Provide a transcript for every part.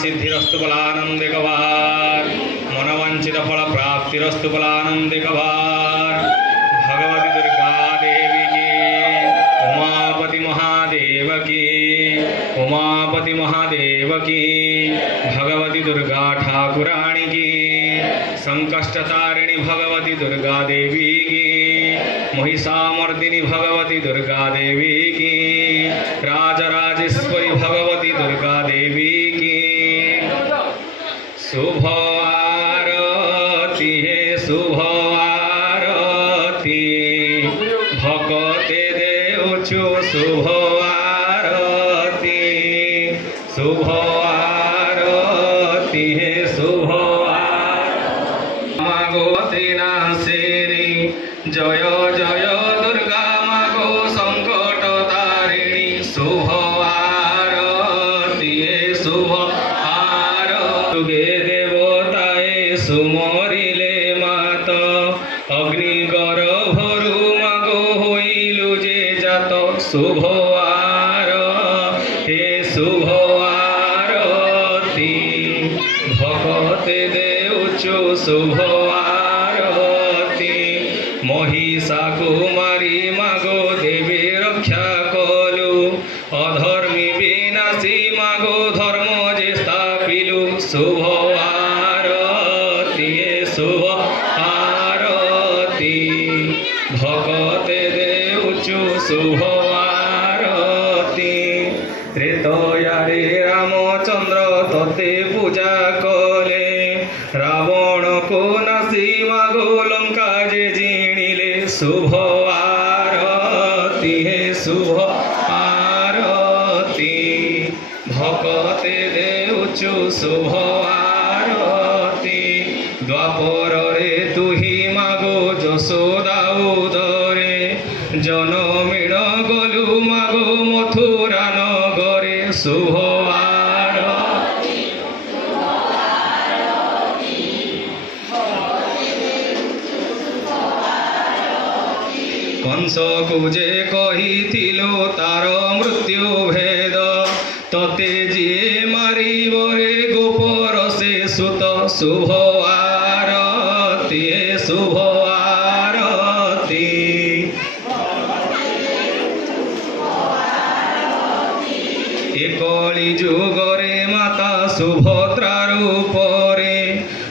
सिद्धिरस्तु बलानंदिकवार मनोवांछित फल प्राप्तिरस्तु बलानंदिकवार भगवती दुर्गा देवी की उमापति महादेव की उमापति महादेव की भगवती दुर्गा ठाकुराणी की संकष्टतारिणी भगवती दुर्गा देवी की महिषामर्दिनी भगवती दुर्गा देवी की राजराजेश्वरी भगवती दुर्गा देवी की शुभ आरती है शुभ आरती भगते देउछु शुभ आरती शुभ आरती है शुभ मागोते नासेरी जय जय दुर्गा मागो संकट तारिणी शुभ आरती शुभ आरती देवताए सुमरिले मात अग्नि गर्भरु मागो होइलु जे जात शुभ आरती शुभ आरती भगते देउछु शुभ महिषा कुमारी मागो देवी रक्षा कलु अधर्मी विनाशी मागो धर्म जे स्थापिलु शुभ आरती शुभ आरती भगते देउछु शुभ आरती त्रेतयारे रामचंद्र तते पूजा कले रावण को नासी मागो लंका जे शुभ आरती है शुभ आरती भगते देउछु शुभ आरती द्वापर रे तुही मागो यशोदा उदरे जनमीण गलु मागो मथुरा नगरे शुभ कंस कुजे कहिथिलो तार मृत्यु भेद तते जे मारिबो रे गोपर से सुत शुभ आरती शुभ आरती एकली जुगरे माता सुभद्रा रूपरे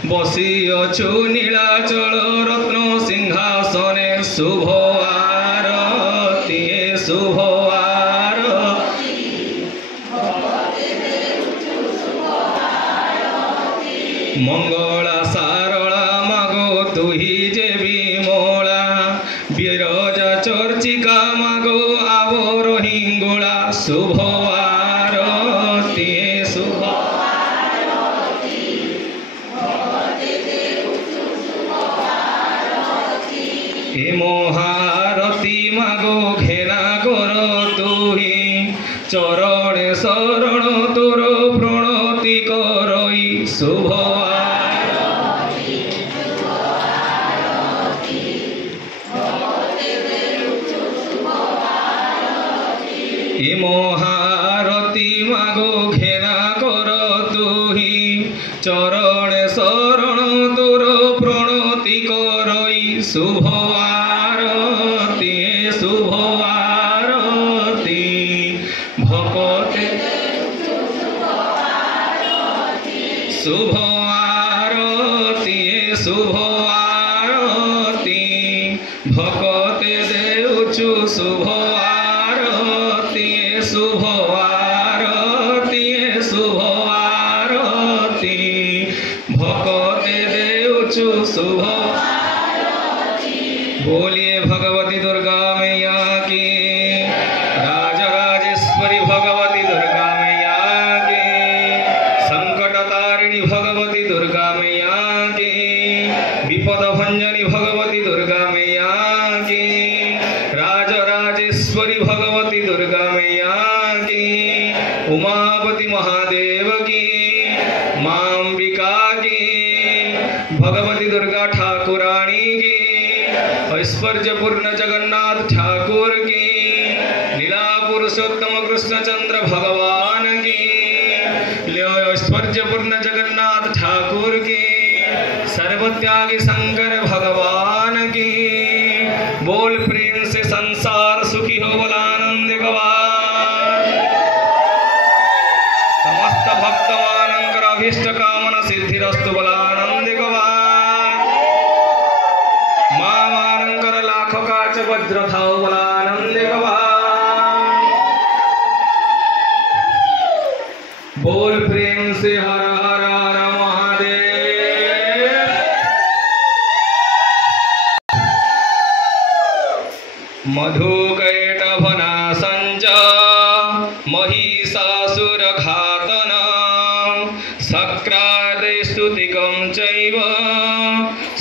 बसी अछु नीलाचल रत्न सिंहासने शुभ शुभ मंगला सारला मागो तुही जे विमला विरजा चर्चिका मागो आवो हिंगुला शुभ आरती शुभ महारती मागो घेना कर तुही चरण शरण तोर प्रणति करई शुभ महारती मागो घेना कर तुही चरण शरण तोर प्रणति करई शुभ आरती शुभ आरती भगते शुभ आरती शुभ आरती भगते देउछु शुभ आरती शुभ आरती शुभ आरती भगते देउछु शुभ बोलिए भगवती दुर्गा मैया की राजराजेश्वरी भगवती दुर्गा मैया की संकट तारिणी भगवती दुर्गा मैया की विपद भंजनी भगवती दुर्गा मैया की राजराजेश्वरी भगवती दुर्गा मैया की उमापति महादेव की मांबिका की भगवती दुर्गा ठाकुरानी की ऐश्वर्यपूर्ण जगन्नाथ ठाकुर की लीला पुरुषोत्तम कृष्णचंद्र भगवान की ऐश्वर्यपूर्ण जगन्नाथ ठाकुर की, सर्वत्यागी शंकर भगवान की। बोल प्रेम से संसार सुखी हो बोल आनंद गवान। समस्त भक्तवानंकर अभीष्ट कामना सिद्धिरस्तु बोल आनंद गवान। मां मानंकर लाख काच वज्र थाओ बोल आनंद गवान। बोल प्रेम से हर हर हर महादेव। मधुकैटभनासञ्च महिषासुरघातन शक्रादेस्तुतिकं चैव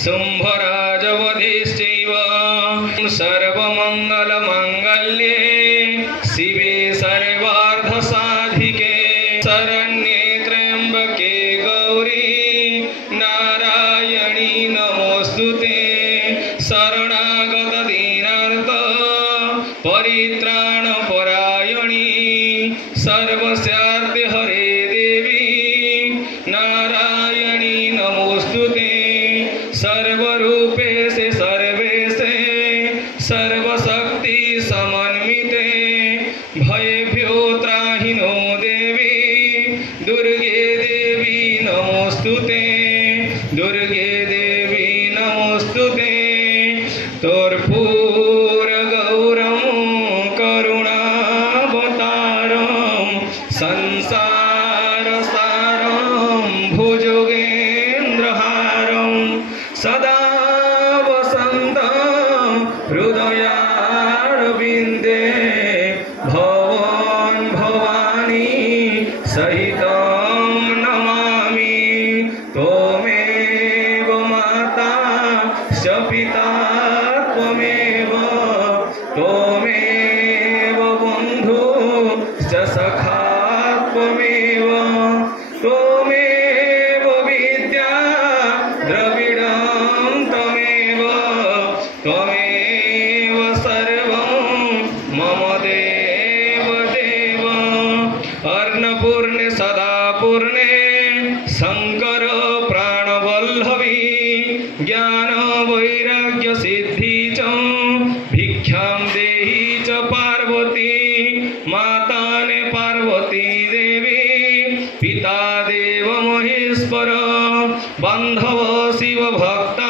शुम्भराजवधेश्चैव सर्वमङ्गलमाङ्गल्ये शिवे सर्वार्धसाधिके शरण्ये त्र्यम्बके गौरी नारायणी नमोस्तुते। शरणागत दीनार्थ परित्राण परायणी सर्वस्यार्थे हरे देवी नारायणी नमोस्तुते। सर्वरूपे से सर्वेशे सर्वशक्ति समन्विते भयभ्यो त्राहिनो देवी दुर्गे देवी नमोस्तुते। दुर्गे देवी नमोस्तुते। तोर्पूर गौरम करुणावतारम संसार सारम भुजगेन्द्रहारम सदा वसन्तं हृदयारविन्दे भवान् भवानी सहितं नमामि। त्वमेव माता च पिता त्वमेव त्वमेव बन्धु च सखा त्वमेव त्वमेव विद्या द्रविडं त्वमेव त्वमेव सर्वं मम देव देव। अर्णपूर्णे सदा पूर्णे शंकर प्राणवल्लभी ज्ञान वैराग्य सिद्धि च भिक्षां देहि च पार्वती। माता ने पार्वती देवी पिता देव महेश्वर बांधव शिव भक्त